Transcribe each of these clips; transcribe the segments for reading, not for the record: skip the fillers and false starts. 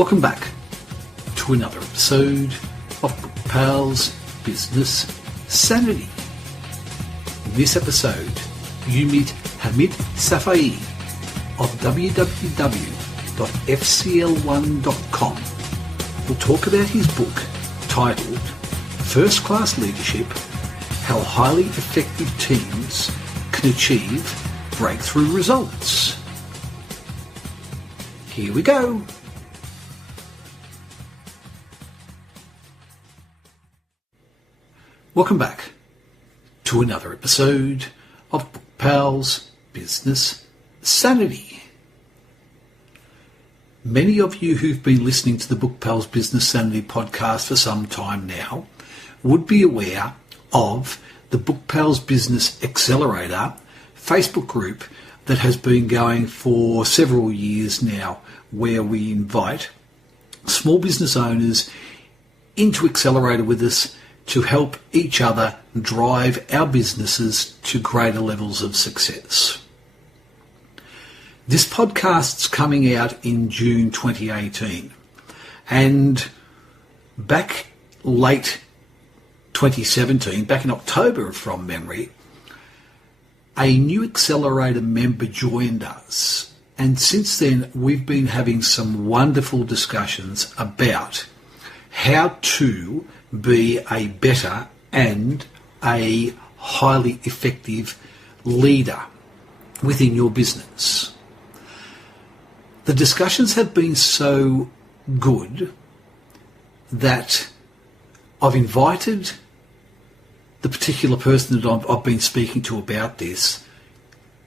Welcome back to another episode of Book Pals Business Sanity. In this episode, you meet Hamid Safaei of www.fcl1.com. We'll talk about his book titled First Class Leadership: How Highly Effective Teams Can Achieve Breakthrough Results. Here we go. Welcome back to another episode of Book Pals Business Sanity. Many of you who've been listening to the Book Pals Business Sanity podcast for some time now would be aware of the Book Pals Business Accelerator Facebook group that has been going for several years now, where we invite small business owners into Accelerator with us to help each other drive our businesses to greater levels of success. This podcast's coming out in June 2018, and back late 2017, back in October from memory, a new Accelerator member joined us, and since then we've been having some wonderful discussions about how to be a better and a highly effective leader within your business. The discussions have been so good that I've invited the particular person that I've been speaking to about this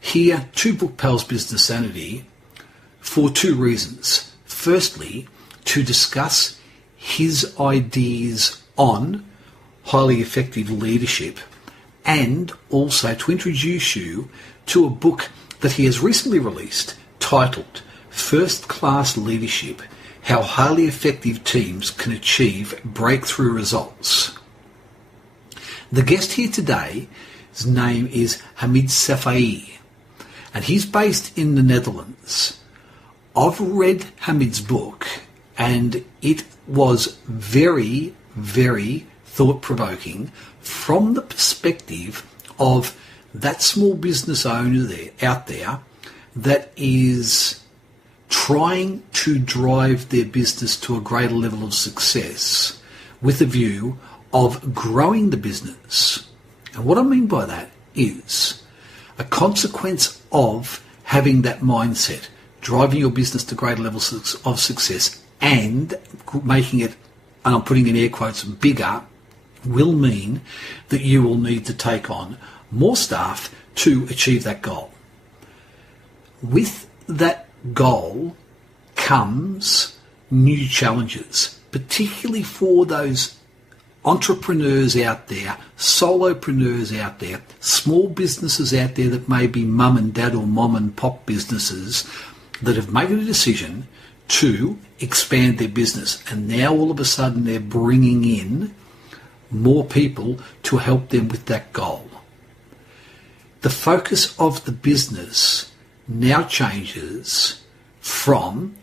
here to Book Pals Business Sanity for two reasons. Firstly, to discuss his ideas on highly effective leadership, and also to introduce you to a book that he has recently released titled First Class Leadership: How Highly Effective Teams Can Achieve Breakthrough Results. The guest here today, his name is Hamid Safaei, and he's based in the Netherlands. I've read Hamid's book, and it was very, very thought-provoking from the perspective of that small business owner out there that is trying to drive their business to a greater level of success with a view of growing the business. And what I mean by that is a consequence of having that mindset, driving your business to greater levels of success and making it, and I'm putting in air quotes, bigger, will mean that you will need to take on more staff to achieve that goal. With that goal comes new challenges, particularly for those entrepreneurs out there, solopreneurs out there, small businesses out there that may be mum and dad or mom and pop businesses that have made a decision to expand their business, and now all of a sudden they're bringing in more people to help them with that goal. The focus of the business now changes from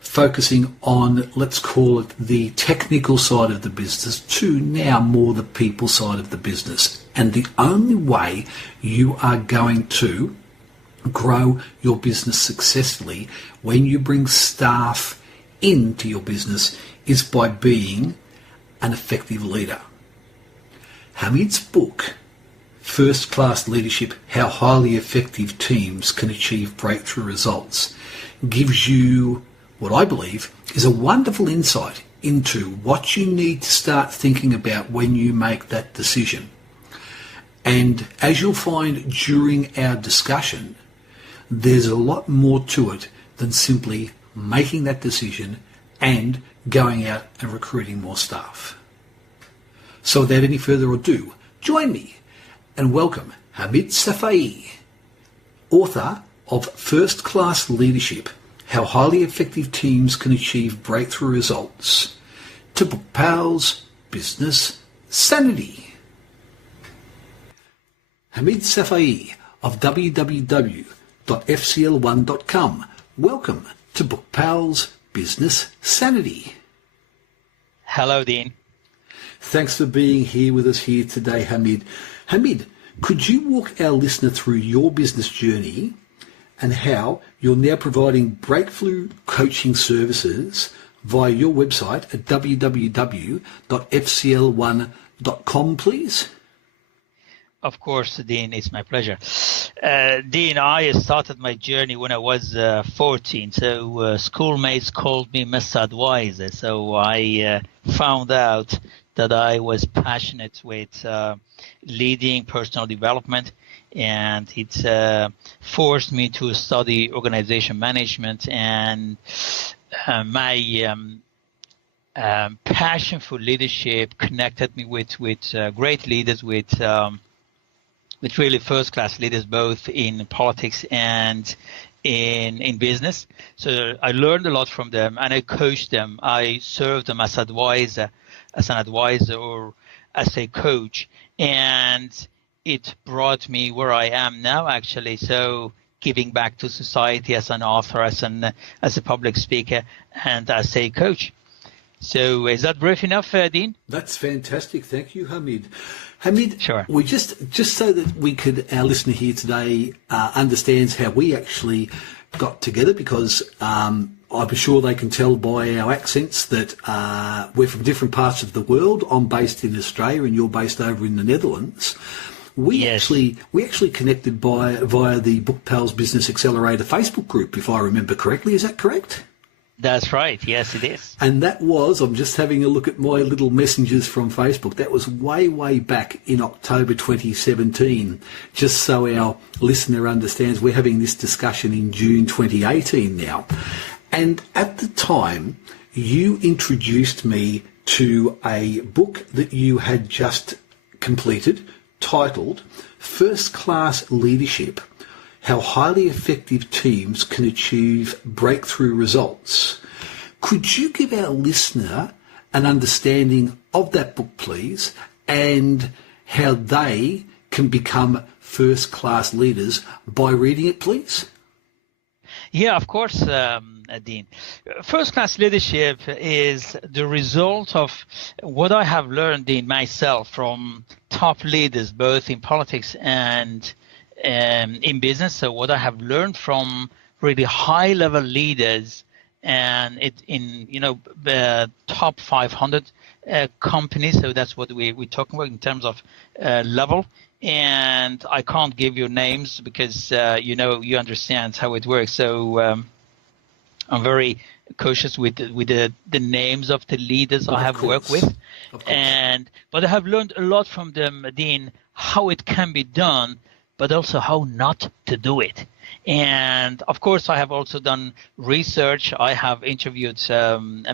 focusing on, let's call it, the technical side of the business to now more the people side of the business. And the only way you are going to grow your business successfully when you bring staff into your business is by being an effective leader. Hamid's book, First Class Leadership: How Highly Effective Teams Can Achieve Breakthrough Results, gives you what I believe is a wonderful insight into what you need to start thinking about when you make that decision. And as you'll find during our discussion, there's a lot more to it than simply making that decision and going out and recruiting more staff. So without any further ado, join me and welcome Hamid Safaei, author of First Class Leadership: How Highly Effective Teams Can Achieve Breakthrough Results, to Book Pals Business Sanity. Hamid Safaei of www.fcl1.com. Welcome to Book Pals Business Sanity. Hello, Dean. Thanks for being here with us here today, Hamid. Hamid, could you walk our listener through your business journey and how you're now providing breakthrough coaching services via your website at www.fcl1.com, please? Of course, Dean, it's my pleasure. Dean, I started my journey when I was 14, so schoolmates called me Mr. Advisor. So I found out that I was passionate with leading personal development, and it forced me to study organization management, and my passion for leadership connected me with great leaders, with really first-class leaders, both in politics and in business. So I learned a lot from them, and I coached them. I served them as an advisor or as a coach, and it brought me where I am now, actually. So giving back to society as an author, as a public speaker, and as a coach. So is that brief enough, Dean? That's fantastic. Thank you, Hamid. Hamid, sure. We just so that our listener here today understands how we actually got together, because I'm sure they can tell by our accents that we're from different parts of the world. I'm based in Australia and you're based over in the Netherlands. We actually connected via the Bookpals.biz Accelerator Facebook group, if I remember correctly. Is that correct? That's right. Yes, it is. And that was, I'm just having a look at my little messages from Facebook. That was way back in October 2017. Just so our listener understands, we're having this discussion in June 2018 now. And at the time, you introduced me to a book that you had just completed titled First Class Leadership: How Highly Effective Teams Can Achieve Breakthrough Results. Could you give our listener an understanding of that book, please, and how they can become first-class leaders by reading it, please? Yeah, of course, Dean. First-class leadership is the result of what I have learned, Dean, myself from top leaders, both in politics and in business. So what I have learned from really high-level leaders, and in the top 500 companies. So that's what we're talking about in terms of level. And I can't give you names because you understand how it works. So I'm very cautious with the names of the leaders I have worked with. But I have learned a lot from them, Dean, how it can be done, but also how not to do it. And of course, I have also done research. I have interviewed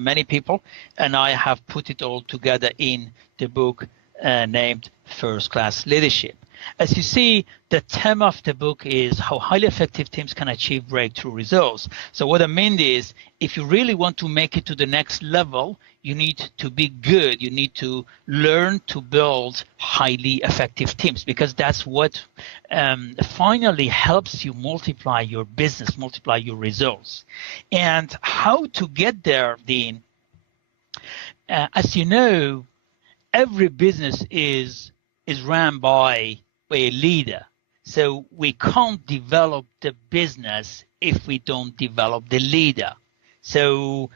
many people, and I have put it all together in the book named First Class Leadership. As you see, the theme of the book is how highly effective teams can achieve breakthrough results. So what I mean is, if you really want to make it to the next level, you need to be good. You need to learn to build highly effective teams, because that's what finally helps you multiply your business, multiply your results. And how to get there, Dean, as you know, every business is run by a leader. So we can't develop the business if we don't develop the leader. So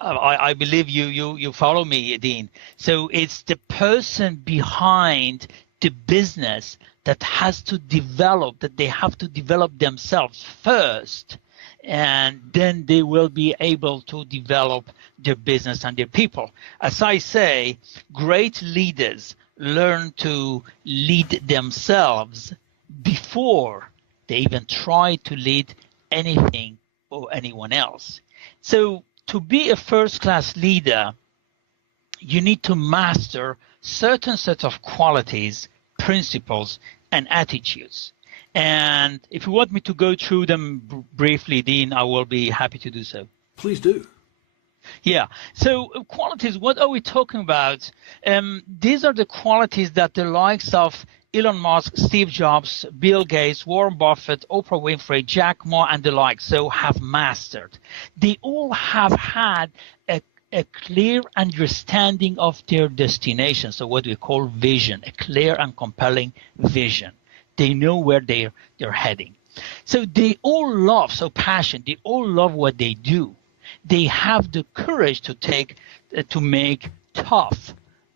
I believe you follow me, Dean. So it's the person behind the business that has to develop, that they have to develop themselves first, and then they will be able to develop their business and their people. As I say, great leaders learn to lead themselves before they even try to lead anything or anyone else. So to be a first-class leader, you need to master certain set of qualities, principles, and attitudes. And if you want me to go through them briefly, Dean, I will be happy to do so. Please do. Yeah. So qualities, what are we talking about? These are the qualities that the likes of Elon Musk, Steve Jobs, Bill Gates, Warren Buffett, Oprah Winfrey, Jack Ma, and the like, so have mastered. They all have had a clear understanding of their destination, so what we call vision, a clear and compelling vision. They know where they're heading. So they all love, so passion, they all love what they do. They have the courage to make tough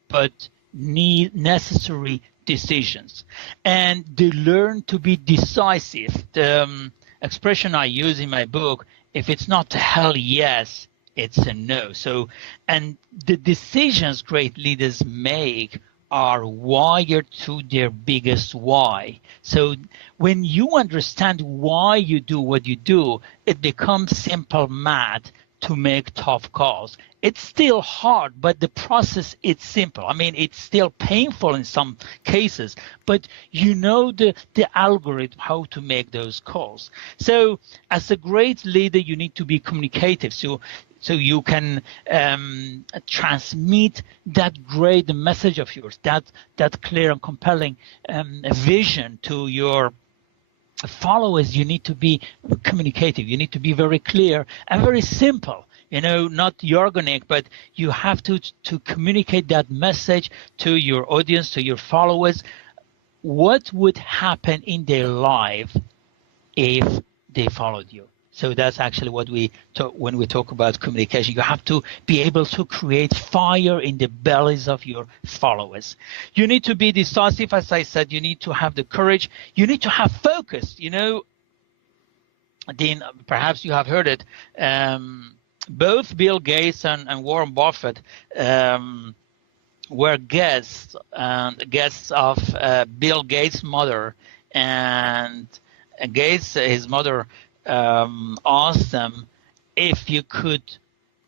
but necessary decisions. And they learn to be decisive. The expression I use in my book, if it's not hell yes, it's a no. So, and the decisions great leaders make are wired to their biggest why. So when you understand why you do what you do, it becomes simple math to make tough calls. It's still hard, but the process is simple. I mean, it's still painful in some cases, but you know the algorithm, how to make those calls. So as a great leader, you need to be communicative. So you can transmit that great message of yours, that clear and compelling vision to your followers. You need to be communicative. You need to be very clear and very simple. Not jargonic, but you have to communicate that message to your audience, to your followers. What would happen in their life if they followed you? So that's actually what we talk when we talk about communication. You have to be able to create fire in the bellies of your followers. You need to be decisive, as I said. You need to have the courage. You need to have focus. Dean, perhaps you have heard it. Both Bill Gates and Warren Buffett were guests of Bill Gates' mother, and Gates, his mother, asked them if you could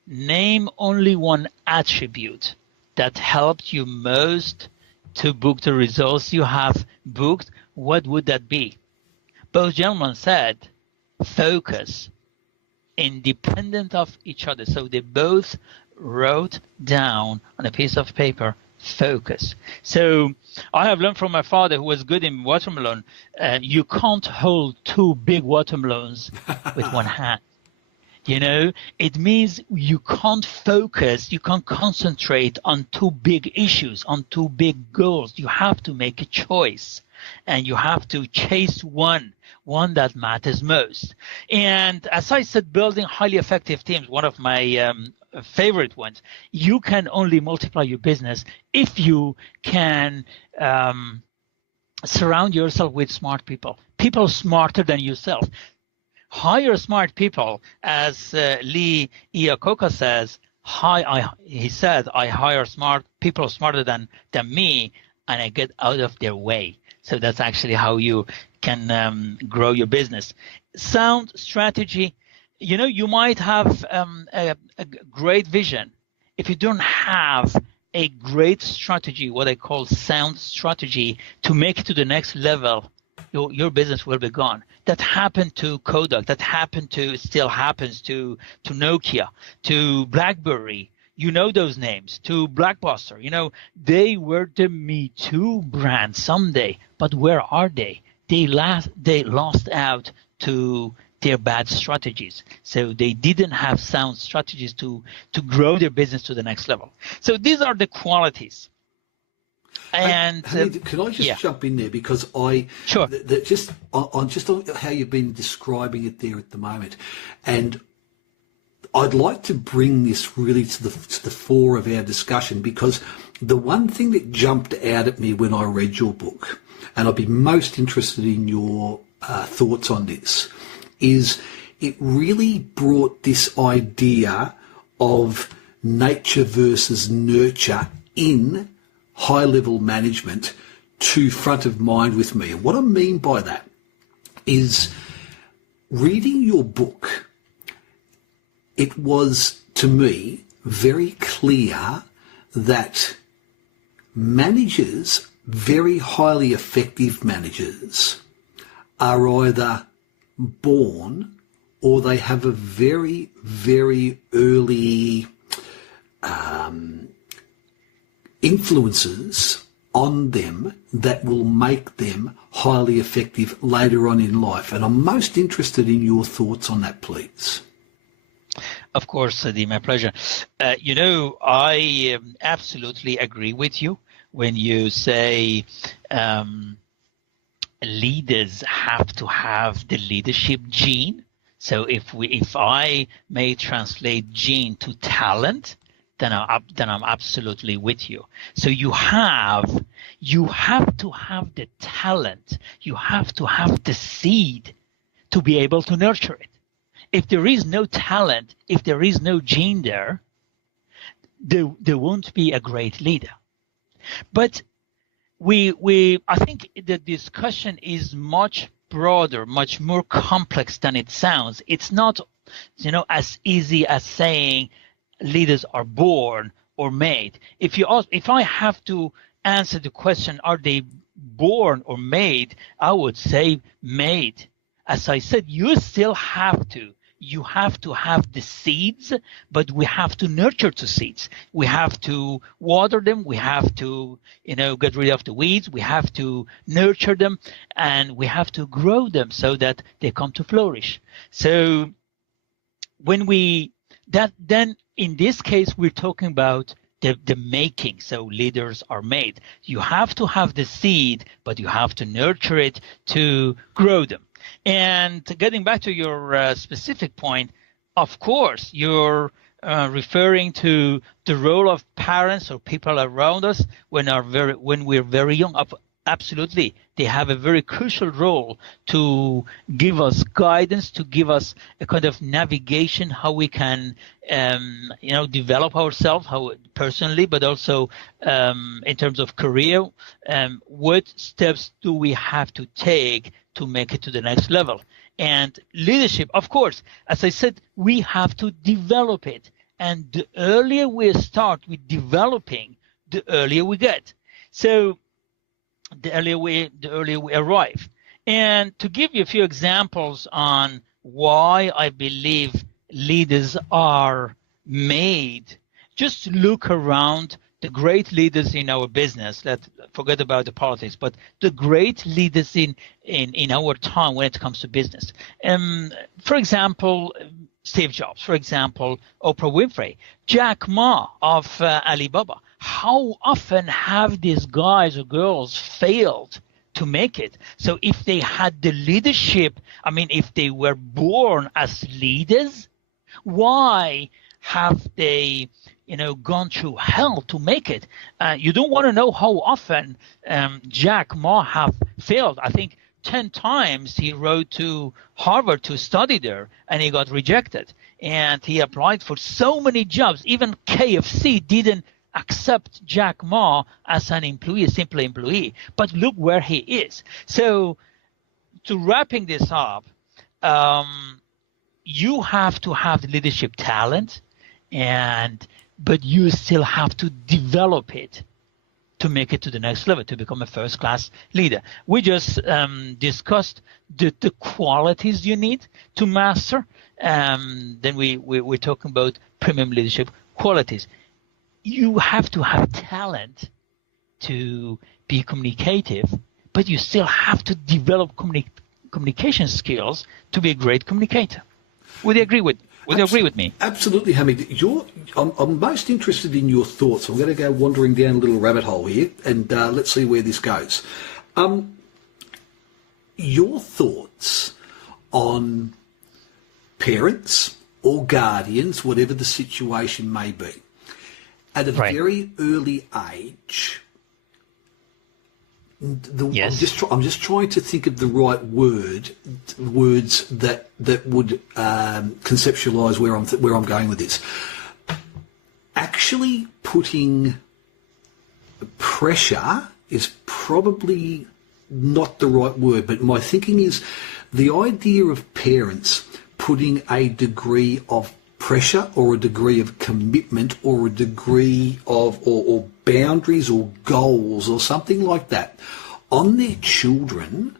name only one attribute that helped you most to book the results you have booked, what would that be? Both gentlemen said focus, independent of each other. So they both wrote down on a piece of paper, focus. So I have learned from my father, who was good in watermelon, you can't hold two big watermelons with one hand. It means you can't focus, you can't concentrate on two big issues, on two big goals. You have to make a choice, and you have to chase one that matters most. And as I said, building highly effective teams, one of my favorite ones. You can only multiply your business if you can surround yourself with smart people smarter than yourself. Hire smart people, as Lee Iacocca says. He said, I hire smart people smarter than me, and I get out of their way. So that's actually how you can grow your business. Sound strategy. You might have a great vision. If you don't have a great strategy, what I call sound strategy, to make it to the next level, your business will be gone. That happened to Kodak. Still happens to Nokia, to BlackBerry. Those names, to Blockbuster. They were the Me Too brand someday, but where are they? They lost out to their bad strategies. So they didn't have sound strategies to grow their business to the next level. So these are the qualities. And Hamid, can I just jump in there, because sure. Just on how you've been describing it there at the moment, and I'd like to bring this really to the fore of our discussion, because the one thing that jumped out at me when I read your book, and I'd be most interested in your thoughts on this, is it really brought this idea of nature versus nurture in high-level management to front of mind with me. And what I mean by that is, reading your book, it was, to me, very clear that managers, very highly effective managers, are either born or they have a very, very early influences on them that will make them highly effective later on in life? And I'm most interested in your thoughts on that, please. Of course, Dean, my pleasure. I absolutely agree with you when you say leaders have to have the leadership gene. So if I may translate gene to talent, then I'm absolutely with you. So you have to have the talent, you have to have the seed to be able to nurture it. If there is no talent, if there is no gene there won't be a great leader. But I think the discussion is much broader, much more complex than it sounds. It's not, as easy as saying leaders are born or made. If I have to answer the question, are they born or made? I would say made. As I said, you still have to. You have to have the seeds, but we have to nurture the seeds. We have to water them. We have to, get rid of the weeds. We have to nurture them, and we have to grow them so that they come to flourish. So then in this case, we're talking about the making. So leaders are made. You have to have the seed, but you have to nurture it to grow them. And getting back to your specific point, of course, you're referring to the role of parents or people around us when we're very young. Absolutely, they have a very crucial role to give us guidance, to give us a kind of navigation, how we can, develop ourselves, how personally, but also in terms of career. What steps do we have to take to make it to the next level? And leadership, of course, as I said, we have to develop it. And the earlier we start with developing, the earlier we get. So the earlier we arrive. And to give you a few examples on why I believe leaders are made, just look around the great leaders in our business. Let's forget about the politics, but the great leaders in our time when it comes to business. For example, Steve Jobs, for example, Oprah Winfrey, Jack Ma of Alibaba. How often have these guys or girls failed to make it? So if they had the leadership, if they were born as leaders, why have they gone through hell to make it? You don't want to know how often Jack Ma have failed. I think 10 times he wrote to Harvard to study there, and he got rejected. And he applied for so many jobs. Even KFC didn't accept Jack Ma as an employee, a simple employee. But look where he is. So to wrapping this up, you have to have leadership talent, but you still have to develop it to make it to the next level, to become a first-class leader. We just discussed the qualities you need to master. Then we're talking about premium leadership qualities. You have to have talent to be communicative, but you still have to develop communication skills to be a great communicator. Would you agree with me? Absolutely, Hamid. I'm most interested in your thoughts. I'm going to go wandering down a little rabbit hole here, and let's see where this goes. Your thoughts on parents or guardians, whatever the situation may be, at a very early age. Yes. I'm just trying to think of the right words that would conceptualise where I'm going with this. Actually, putting pressure is probably not the right word, but my thinking is the idea of parents putting a degree of pressure or a degree of commitment or a degree of or boundaries or goals or something like that on their children,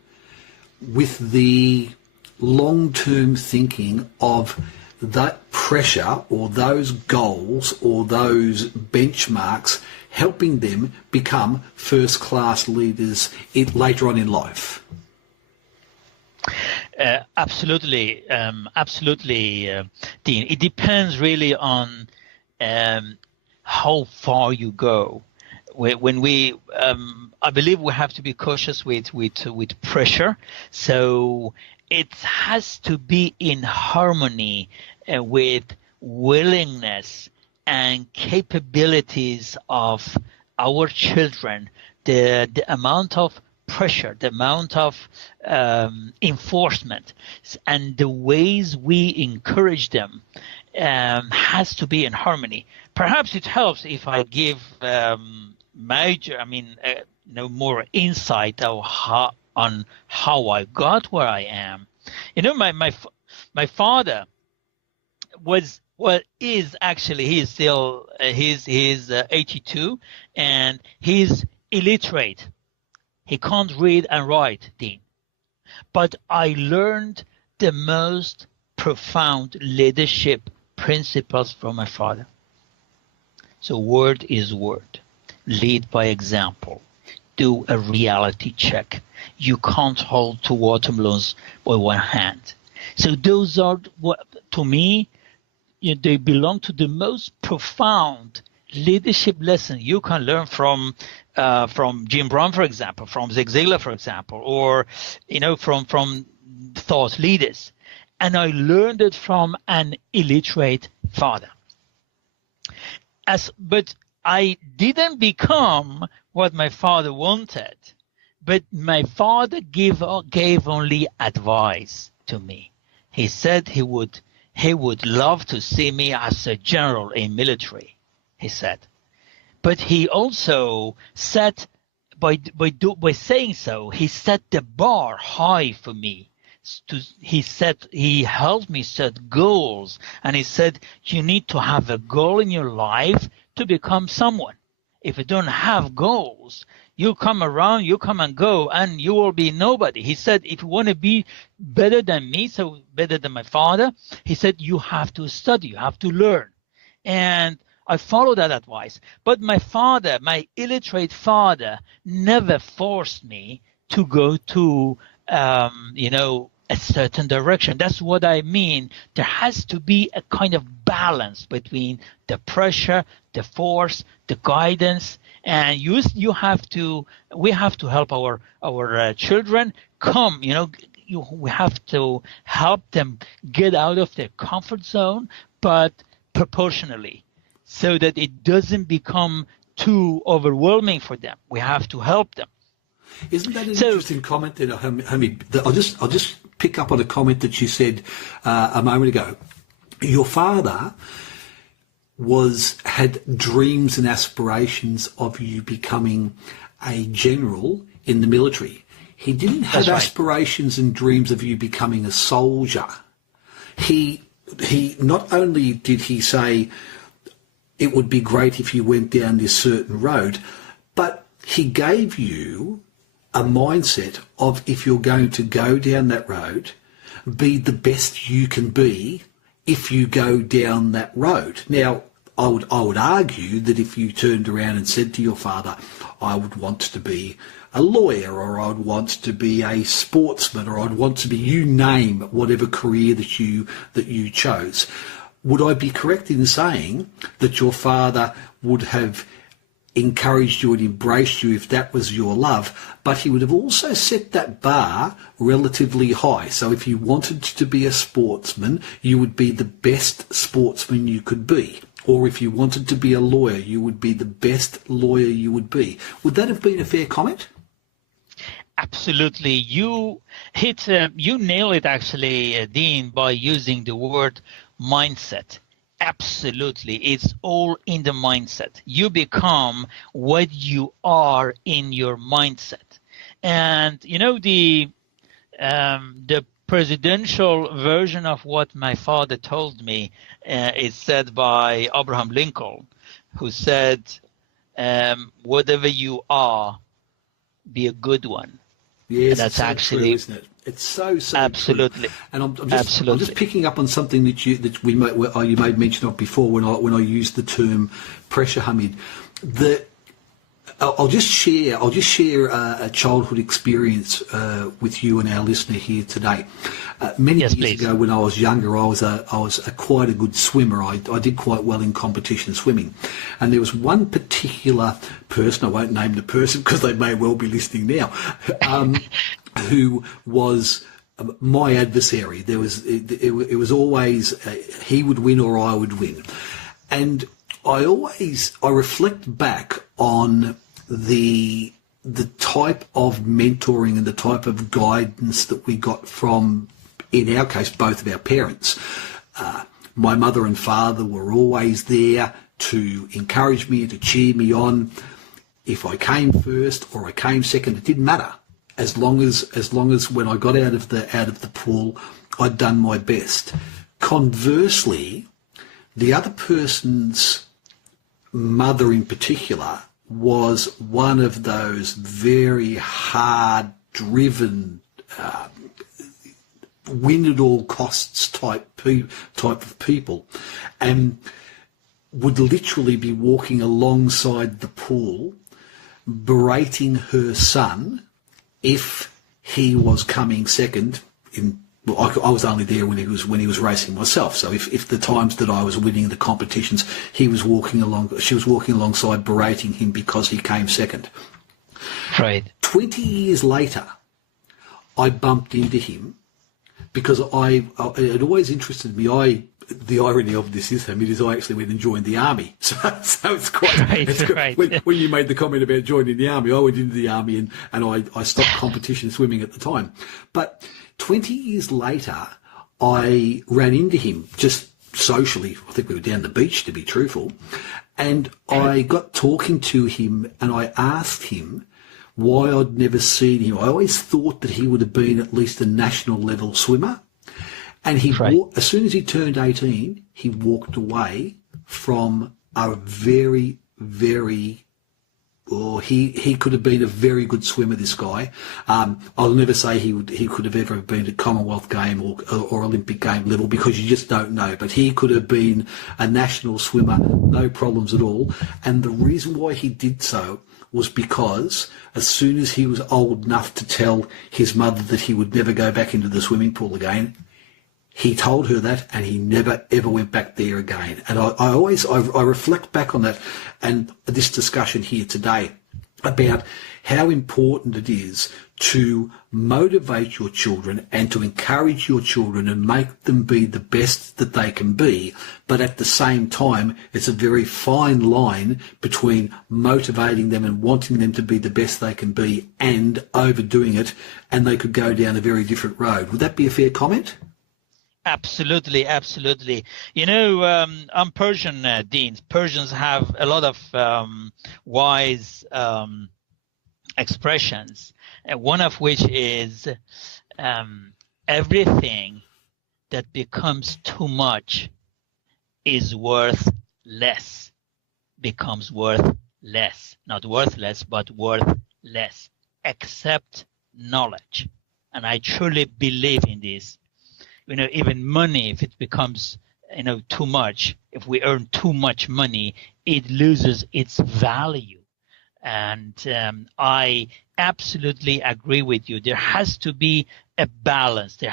with the long-term thinking of that pressure or those goals or those benchmarks helping them become first-class leaders later on in life? Absolutely, Dean. It depends really on how far you go. When I believe we have to be cautious with pressure. So it has to be in harmony with willingness and capabilities of our children. The amount of pressure, the amount of enforcement, and the ways we encourage them has to be in harmony. Perhaps it helps if I give more insight on how I got where I am. My father is actually, he's still he's 82, and he's illiterate. He can't read and write, Dean. But I learned the most profound leadership principles from my father. So word is word. Lead by example. Do a reality check. You can't hold two watermelons by one hand. So those are, to me, they belong to the most profound leadership lesson you can learn from Jim Brown, for example, from Zig Ziglar, for example, or from thought leaders. And I learned it from an illiterate father. But I didn't become what my father wanted. But my father gave only advice to me. He said he would love to see me as a general in military, he said. But he also said, by saying so, he set the bar high for me. He helped me set goals, and he said, you need to have a goal in your life to become someone. If you don't have goals, you come around, you come and go, and you will be nobody. He said, if you want to be better than me, so better than my father, he said, you have to study, you have to learn. And I followed that advice. But my father, my illiterate father, never forced me to go to, a certain direction. That's what I mean. There has to be a kind of balance between the pressure, the force, the guidance, and we have to help our children come. We have to help them get out of their comfort zone, but proportionally, so that it doesn't become too overwhelming for them. We have to help them. Isn't that an interesting comment there, Hamid? I'll just pick up on a comment that you said a moment ago. Your father had dreams and aspirations of you becoming a general in the military. He didn't have aspirations and dreams of you becoming a soldier. He not only did he say it would be great if you went down this certain road, but he gave you a mindset of, if you're going to go down that road, be the best you can be if you go down that road. Now, I would argue that if you turned around and said to your father, I would want to be a lawyer, or I'd want to be a sportsman, or I'd want to be, you name whatever career that you chose, would I be correct in saying that your father would have encouraged you and embraced you if that was your love, but he would have also set that bar relatively high? So if you wanted to be a sportsman, you would be the best sportsman you could be. Or if you wanted to be a lawyer, you would be the best lawyer you would be. Would that have been a fair comment? Absolutely. You nail it actually, Dean, by using the word mindset. Absolutely. It's all in the mindset. You become what you are in your mindset. And the presidential version of what my father told me is said by Abraham Lincoln, who said, whatever you are, be a good one. Yes, and that's so actually true, isn't it? It's so absolutely true. And I'm just picking up on something that you made mention of before when I used the term pressure, Hamid. I'll just share a childhood experience with you and our listener here today. Many years ago, when I was younger, I was quite a good swimmer. I did quite well in competition swimming, and there was one particular person. I won't name the person because they may well be listening now, who was my adversary. It was always he would win or I would win, and I reflect back on the type of mentoring and the type of guidance that we got from, in our case, both of our parents. My mother and father were always there to encourage me and to cheer me on. If I came first or I came second, it didn't matter. As long as when I got out of the pool, I'd done my best. Conversely, the other person's mother in particular was one of those very hard-driven, win at all costs type of people, and would literally be walking alongside the pool, berating her son if he was coming second. I was only there when he was racing myself. So if the times that I was winning the competitions, she was walking alongside berating him because he came second. Right. 20 years later, I bumped into him because it always interested me. The irony of this is, Hamid, is I actually went and joined the army. So it's quite... Right. When you made the comment about joining the army, I went into the army and I stopped competition swimming at the time. But 20 years later, I ran into him just socially. I think we were down the beach, to be truthful. And I got talking to him and I asked him why I'd never seen him. I always thought that he would have been at least a national level swimmer. And as soon as he turned 18, he walked away from a very, very... he could have been a very good swimmer, this guy. I'll never say he could have ever been at Commonwealth game or Olympic game level, because you just don't know. But he could have been a national swimmer, no problems at all. And the reason why he did so was because as soon as he was old enough to tell his mother that he would never go back into the swimming pool again, he told her that, and he never, ever went back there again. And I reflect back on that and this discussion here today about how important it is to motivate your children and to encourage your children and make them be the best that they can be. But at the same time, it's a very fine line between motivating them and wanting them to be the best they can be and overdoing it, and they could go down a very different road. Would that be a fair comment? Absolutely. I'm Persian, Dean. Persians have a lot of wise expressions, one of which is everything that becomes too much is worth less, becomes worth less. Not worthless, but worth less, except knowledge. And I truly believe in this. Even money, if it becomes, too much, if we earn too much money, it loses its value. And I absolutely agree with you. There has to be a balance. There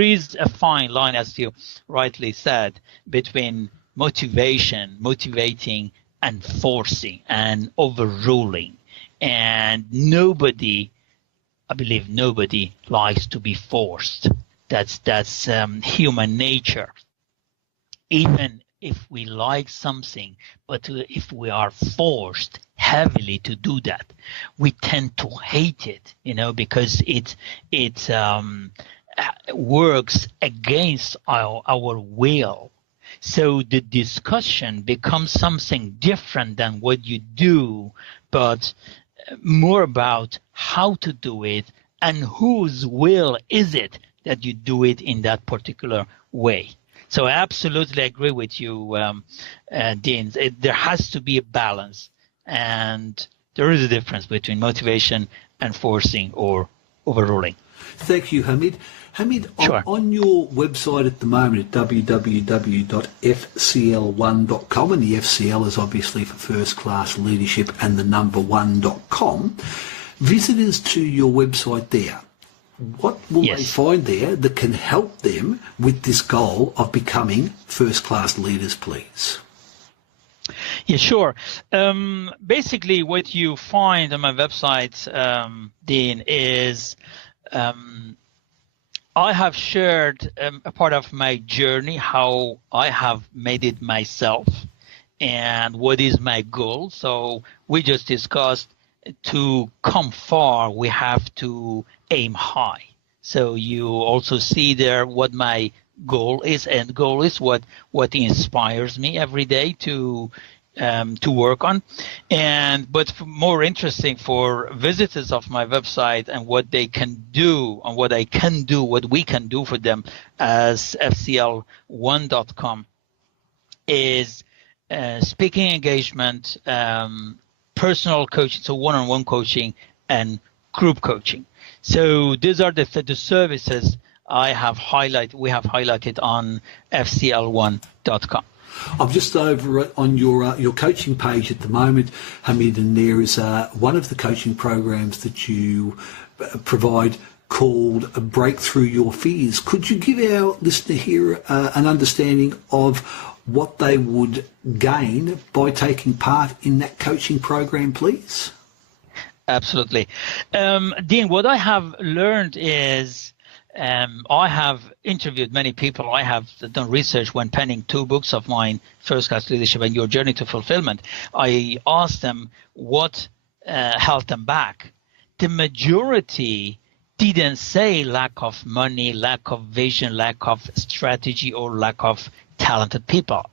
is a fine line, as you rightly said, between motivating and forcing and overruling. And I believe nobody likes to be forced. That's human nature. Even if we like something, but if we are forced heavily to do that, we tend to hate it, because it works against our will. So the discussion becomes something different than what you do, but more about how to do it and whose will is it that you do it in that particular way. So I absolutely agree with you, Dean. There has to be a balance, and there is a difference between motivation and forcing or overruling. Thank you, Hamid. Hamid, Sure. on your website at the moment at www.fcl1.com, and the FCL is obviously for First Class Leadership and the number 1.com, visitors to your website there, what will they find there that can help them with this goal of becoming first-class leaders, please? Yeah, sure. Basically, what you find on my website, Dean, is I have shared a part of my journey, how I have made it myself, and what is my goal. So we just discussed to come far, we have to aim high. So you also see there what my goal is, and goal is what inspires me every day to work on. But more interesting for visitors of my website and what they can do and what I can do, what we can do for them as FCL1.com is speaking engagement, personal coaching, so one-on-one coaching and group coaching. So these are the services we have highlighted on FCL1.com. I'm just over on your coaching page at the moment, Hamid, and there is one of the coaching programs that you provide called Breakthrough Your Fears. Could you give our listener here an understanding of what they would gain by taking part in that coaching program, please? Absolutely. Dean, what I have learned is I have interviewed many people. I have done research when penning 2 books of mine, First Class Leadership and Your Journey to Fulfillment. I asked them what held them back. The majority didn't say lack of money, lack of vision, lack of strategy, or lack of talented people.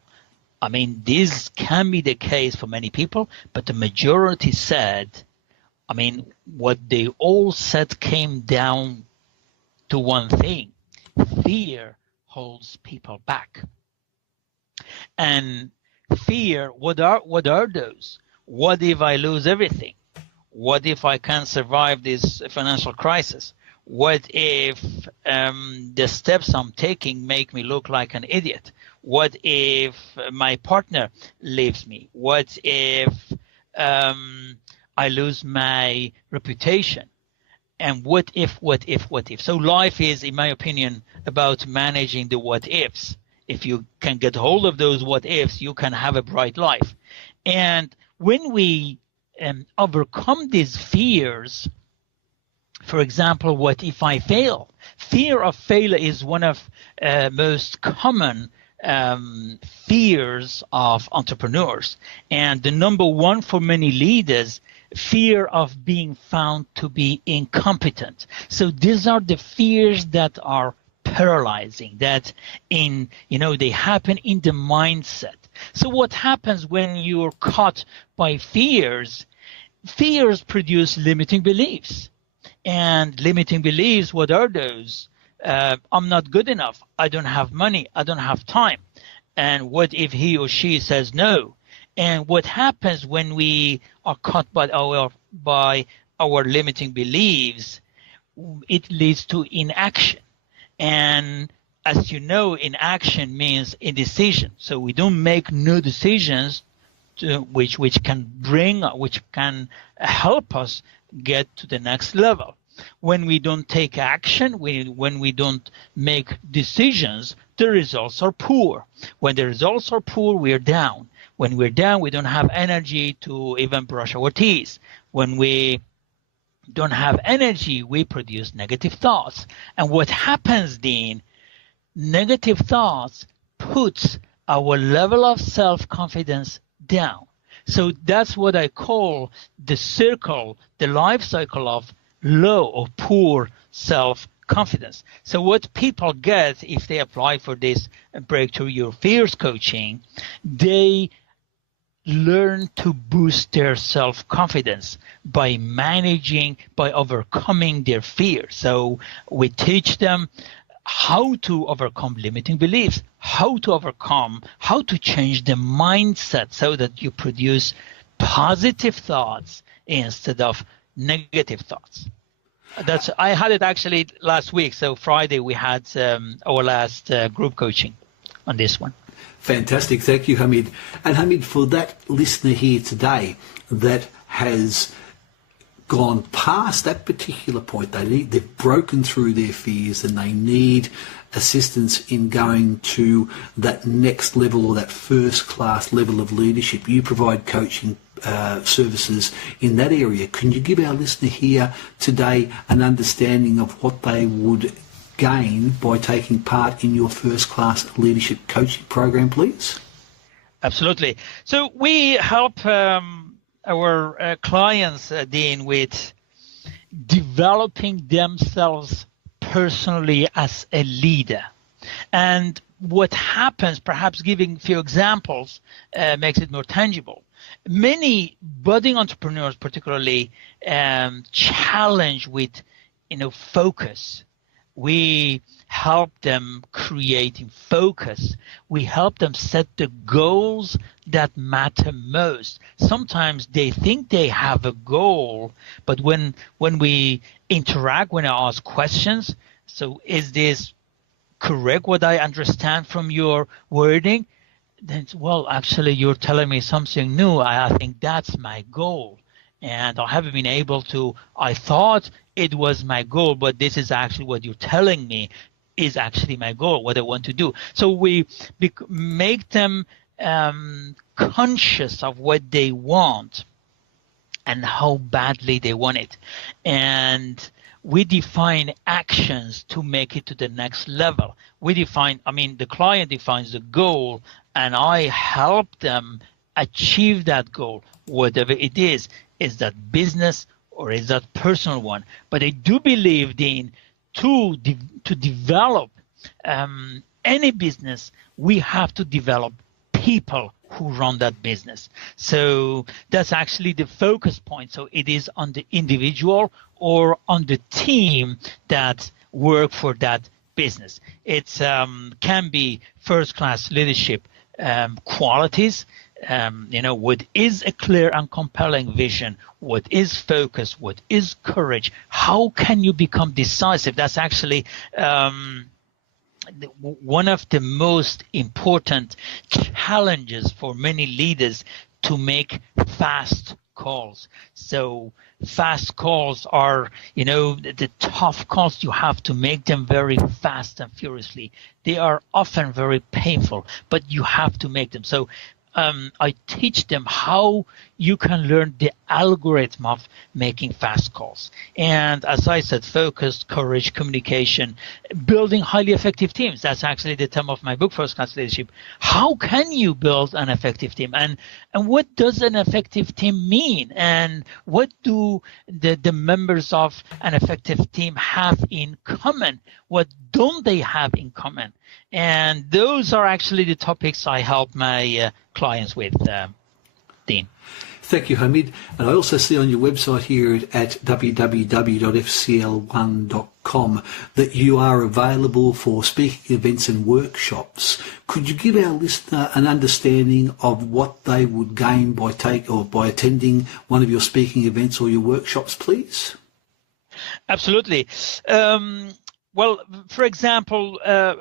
I mean, this can be the case for many people, but the majority said, what they all said came down to one thing: fear holds people back. And fear, what are those? What if I lose everything? What if I can't survive this financial crisis? What if the steps I'm taking make me look like an idiot? What if my partner leaves me? What if I lose my reputation? And what if? So life is, in my opinion, about managing the what ifs. If you can get hold of those what ifs, you can have a bright life. And when we overcome these fears, for example, what if I fail? Fear of failure is one of most common fears of entrepreneurs. And the number one for many leaders, fear of being found to be incompetent. So these are the fears that are paralyzing, that they happen in the mindset. So what happens when you're caught by fears? Fears produce limiting beliefs. And limiting beliefs, what are those? I'm not good enough. I don't have money. I don't have time. And what if he or she says no? And what happens when we are caught by our limiting beliefs? It leads to inaction. And as you know, inaction means indecision. So we don't make new decisions which can help us get to the next level. When we don't take action, when we don't make decisions, the results are poor. When the results are poor, we're down. When we're down, we don't have energy to even brush our teeth. When we don't have energy, we produce negative thoughts. And what happens, Dean? Negative thoughts puts our level of self-confidence down. So that's what I call the life cycle of low or poor self-confidence. So what people get if they apply for this Breakthrough Your Fears coaching, they learn to boost their self-confidence by overcoming their fears. So we teach them how to overcome limiting beliefs, how to change the mindset so that you produce positive thoughts instead of negative thoughts. I had it actually last week. So Friday we had our last group coaching on this one. Fantastic. Thank you, Hamid. And Hamid, for that listener here today that has gone past that particular point, they've broken through their fears and they need assistance in going to that next level or that first class level of leadership. You provide coaching services in that area. Can you give our listener here today an understanding of what they would gain by taking part in your first class leadership coaching program, please? Absolutely. So we help our clients, Dean, with developing themselves personally as a leader. And what happens, perhaps giving a few examples, makes it more tangible. Many budding entrepreneurs, particularly, challenge with, focus. We help them creating focus. We help them set the goals that matter most. Sometimes they think they have a goal, but when we interact, when I ask questions, so is this correct what I understand from your wording? Then, well, actually, you're telling me something new. I think that's my goal. And I haven't been able to, I thought it was my goal, but this is actually what you're telling me is actually my goal, what I want to do. So we make them conscious of what they want and how badly they want it. And we define actions to make it to the next level. The client defines the goal, and I help them achieve that goal, whatever it is. Is that business or is that personal one? But I do believe, Dean, to develop any business, we have to develop people who run that business. So that's actually the focus point. So it is on the individual or on the team that work for that business. It can be first-class leadership qualities. What is a clear and compelling vision? What is focus? What is courage? How can you become decisive? That's actually one of the most important challenges for many leaders, to make fast calls. So fast calls are, the tough calls. You have to make them very fast and furiously. They are often very painful, but you have to make them. So I teach them how you can learn the algorithm of making fast calls. And as I said, focus, courage, communication, building highly effective teams. That's actually the theme of my book, First Class Leadership. How can you build an effective team? And what does an effective team mean? And what do the members of an effective team have in common? What don't they have in common? And those are actually the topics I help my clients with, Dean. Thank you, Hamid. And I also see on your website here at www.fcl1.com that you are available for speaking events and workshops. Could you give our listener an understanding of what they would gain by attending one of your speaking events or your workshops, please? Absolutely. Well, for example,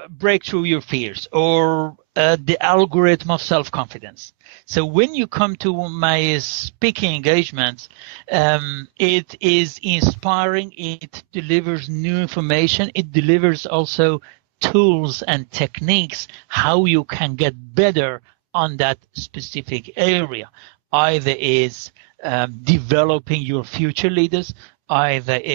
break through your fears, or the algorithm of self-confidence. So when you come to my speaking engagements, it is inspiring. It delivers new information. It delivers also tools and techniques how you can get better on that specific area. Either is developing your future leaders, learning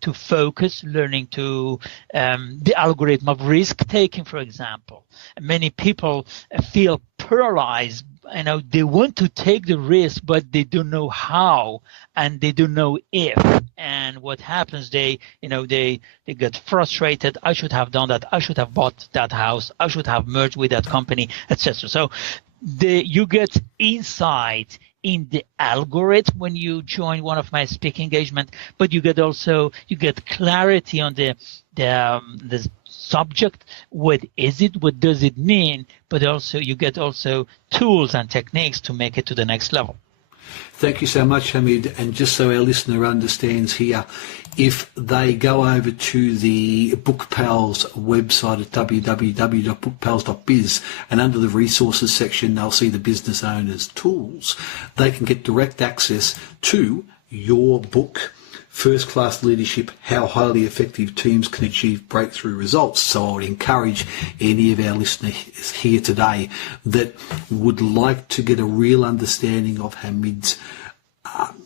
to focus, learning to the algorithm of risk taking, for example. Many people feel paralyzed. They want to take the risk, but they don't know how, and they don't know if. And what happens? They get frustrated. I should have done that. I should have bought that house. I should have merged with that company, etc. So you get insight in the algorithm when you join one of my speaking engagement, but you get clarity on the subject. What is it? What does it mean? But also you get tools and techniques to make it to the next level. Thank you so much, Hamid. And just so our listener understands here, if they go over to the Bookpals website at www.bookpals.biz and under the resources section, they'll see the business owners tools. They can get direct access to your book, First Class Leadership, How Highly Effective Teams Can Achieve Breakthrough Results. So I would encourage any of our listeners here today that would like to get a real understanding of Hamid's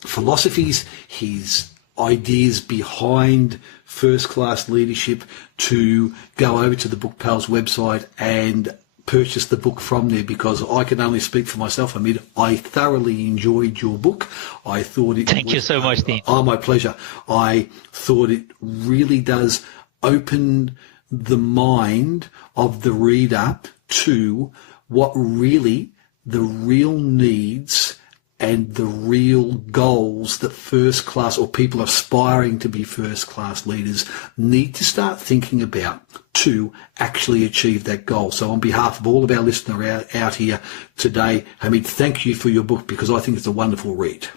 philosophies, his ideas behind First Class Leadership, to go over to the Bookpals website and purchase the book from there, because I can only speak for myself, Hamid. I thoroughly enjoyed your book. I thought it Thank you so much, Dean. Oh, my pleasure. I thought it really does open the mind of the reader to what really the real needs and the real goals that first class, or people aspiring to be first class leaders, need to start thinking about to actually achieve that goal. So on behalf of all of our listeners out here today, Hamid, thank you for your book, because I think it's a wonderful read.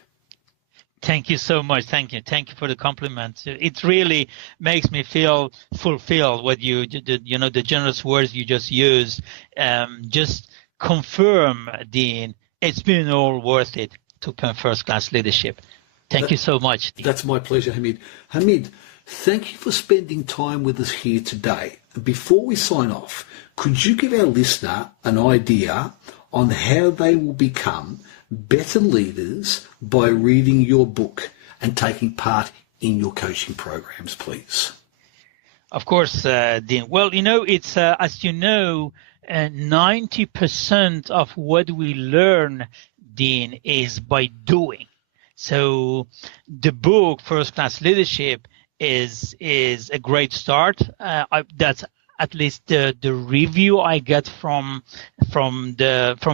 Thank you so much. Thank you. Thank you for the compliment. It really makes me feel fulfilled what the generous words you just used. Just confirm, Dean, it's been all worth it to pen First Class Leadership. Thank you so much, Dean. That's my pleasure, Hamid. Hamid, thank you for spending time with us here today. Before we sign off, could you give our listener an idea on how they will become better leaders by reading your book and taking part in your coaching programs, please? Of course, Dean. Well, it's, as you know, 90% of what we learn, Dean, is by doing. So the book First Class Leadership is a great start. That's at least the review I get from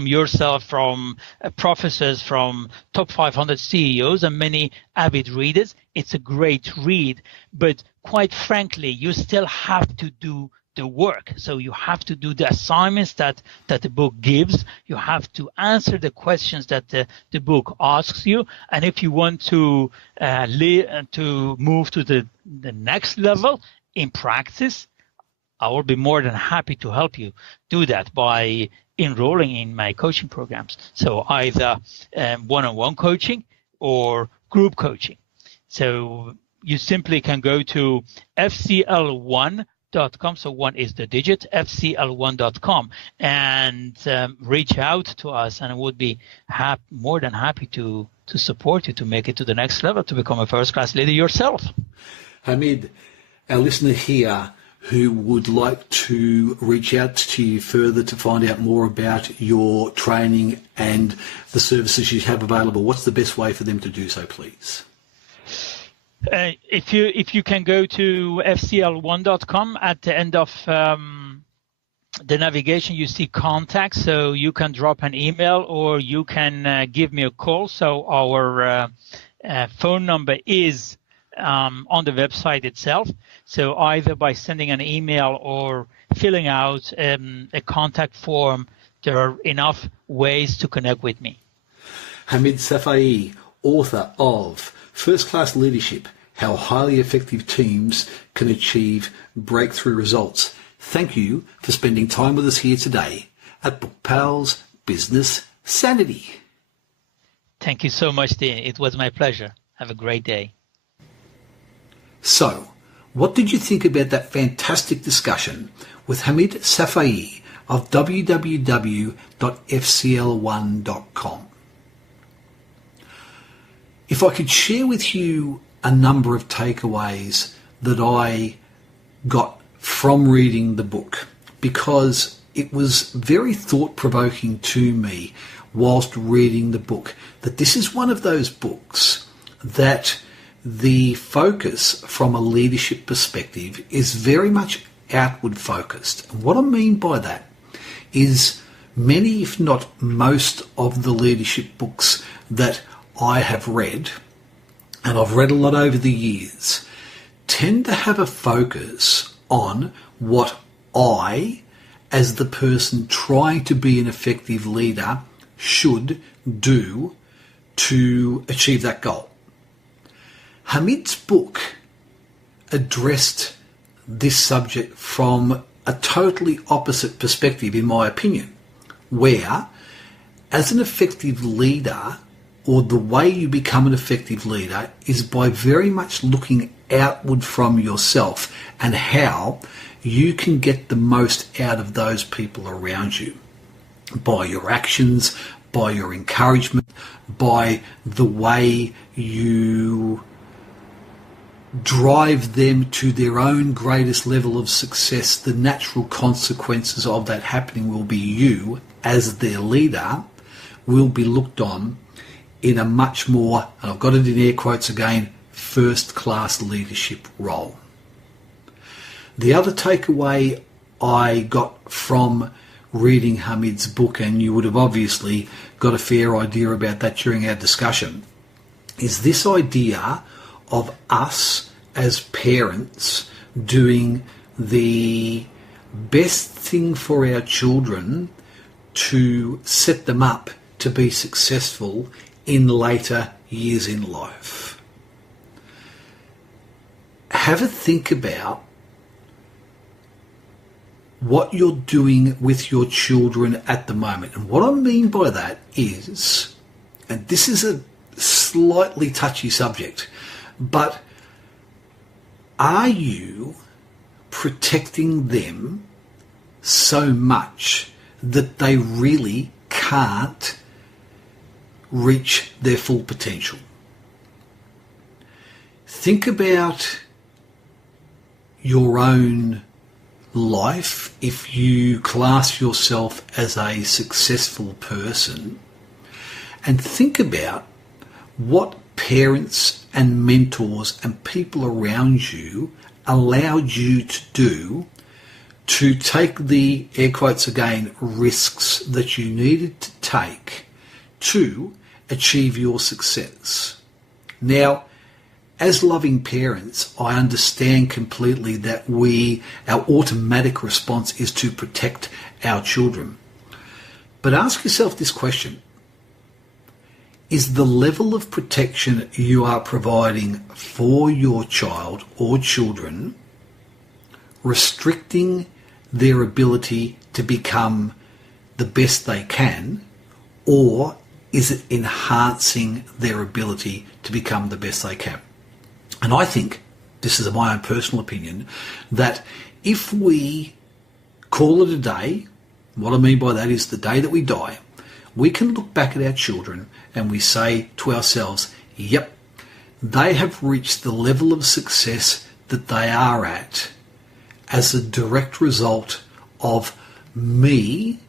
yourself, from professors, from top 500 CEOs, and many avid readers. It's a great read, but quite frankly, you still have to do the work. So you have to do the assignments that the book gives. You have to answer the questions that the book asks you. And if you want to move to the next level in practice, I will be more than happy to help you do that by enrolling in my coaching programs. So either one-on-one coaching or group coaching. So you simply can go to fcl1.com. So one is the digit, fcl1.com, and reach out to us, and I would be more than happy to support you to make it to the next level, to become a first-class leader yourself. Hamid, our listener here who would like to reach out to you further to find out more about your training and the services you have available, what's the best way for them to do so, please? If you can go to fcl1.com, at the end of the navigation you see contact, so you can drop an email or you can give me a call. So our phone number is on the website itself. So either by sending an email or filling out a contact form, there are enough ways to connect with me. Hamid Safaei, author of First Class Leadership, How Highly Effective Teams Can Achieve Breakthrough Results. Thank you for spending time with us here today at Bookpals Business Sanity. Thank you so much, Dean. It was my pleasure. Have a great day. So, what did you think about that fantastic discussion with Hamid Safaei of www.fcl1.com? If I could share with you a number of takeaways that I got from reading the book, because it was very thought-provoking to me whilst reading the book, that this is one of those books that the focus from a leadership perspective is very much outward focused. And what I mean by that is many, if not most, of the leadership books that I have read, and I've read a lot over the years, tend to have a focus on what I, as the person trying to be an effective leader, should do to achieve that goal. Hamid's book addressed this subject from a totally opposite perspective, in my opinion, where as an effective leader, or the way you become an effective leader, is by very much looking outward from yourself and how you can get the most out of those people around you by your actions, by your encouragement, by the way you drive them to their own greatest level of success. The natural consequences of that happening will be you, as their leader, will be looked on in a much more, and I've got it in air quotes again, first-class leadership role. The other takeaway I got from reading Hamid's book, and you would have obviously got a fair idea about that during our discussion, is this idea of us as parents doing the best thing for our children to set them up to be successful in later years in life. Have a think about what you're doing with your children at the moment. And what I mean by that is, and this is a slightly touchy subject, but are you protecting them so much that they really can't reach their full potential? Think about your own life. If you class yourself as a successful person, and think about what parents and mentors and people around you allowed you to do to take the, air quotes again, risks that you needed to take to achieve your success. Now, as loving parents, I understand completely that our automatic response is to protect our children. But ask yourself this question: is the level of protection you are providing for your child or children restricting their ability to become the best they can, or is it enhancing their ability to become the best they can? And I think, this is my own personal opinion, that if we call it a day, what I mean by that is the day that we die, we can look back at our children and we say to ourselves, yep, they have reached the level of success that they are at as a direct result of me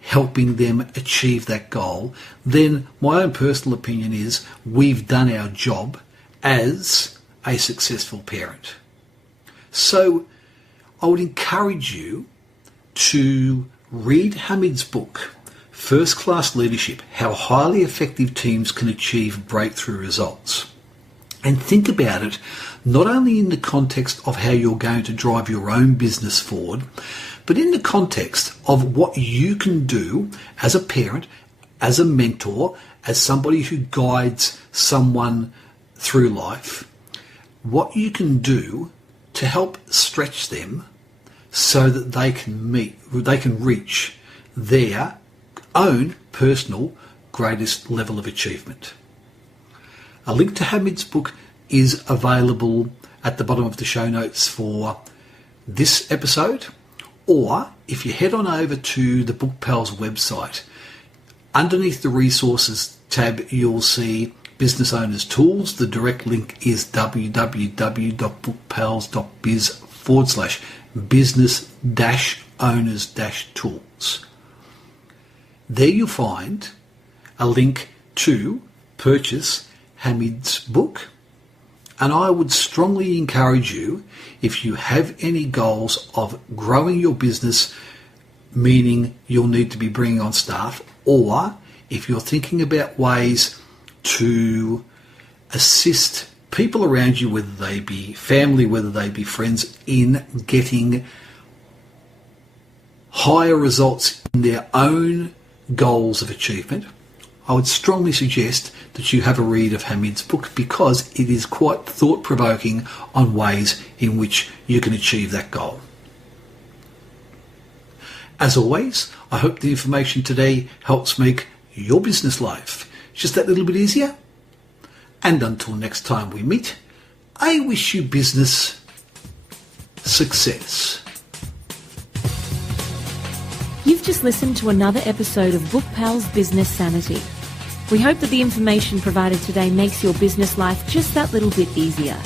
helping them achieve that goal. Then my own personal opinion is we've done our job as a successful parent. So I would encourage you to read Hamid's book, First Class Leadership: How Highly Effective Teams Can Achieve Breakthrough Results, and think about it not only in the context of how you're going to drive your own business forward, but in the context of what you can do as a parent, as a mentor, as somebody who guides someone through life, what you can do to help stretch them so that they can reach their own personal greatest level of achievement. A link to Hamid's book is available at the bottom of the show notes for this episode, or if you head on over to the Book Pals website, underneath the resources tab you'll see Business Owners Tools. The direct link is www.bookpals.biz/business-owners-tools. There you'll find a link to purchase Hamid's book, and I would strongly encourage you, if you have any goals of growing your business, meaning you'll need to be bringing on staff, or if you're thinking about ways to assist people around you, whether they be family, whether they be friends, in getting higher results in their own goals of achievement, I would strongly suggest that you have a read of Hamid's book because it is quite thought-provoking on ways in which you can achieve that goal. As always, I hope the information today helps make your business life just that little bit easier. And until next time we meet, I wish you business success. You've just listened to another episode of Bookpals Business Sanity. We hope that the information provided today makes your business life just that little bit easier.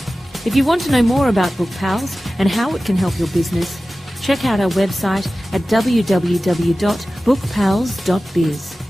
If you want to know more about Bookpals and how it can help your business, check out our website at www.bookpals.biz.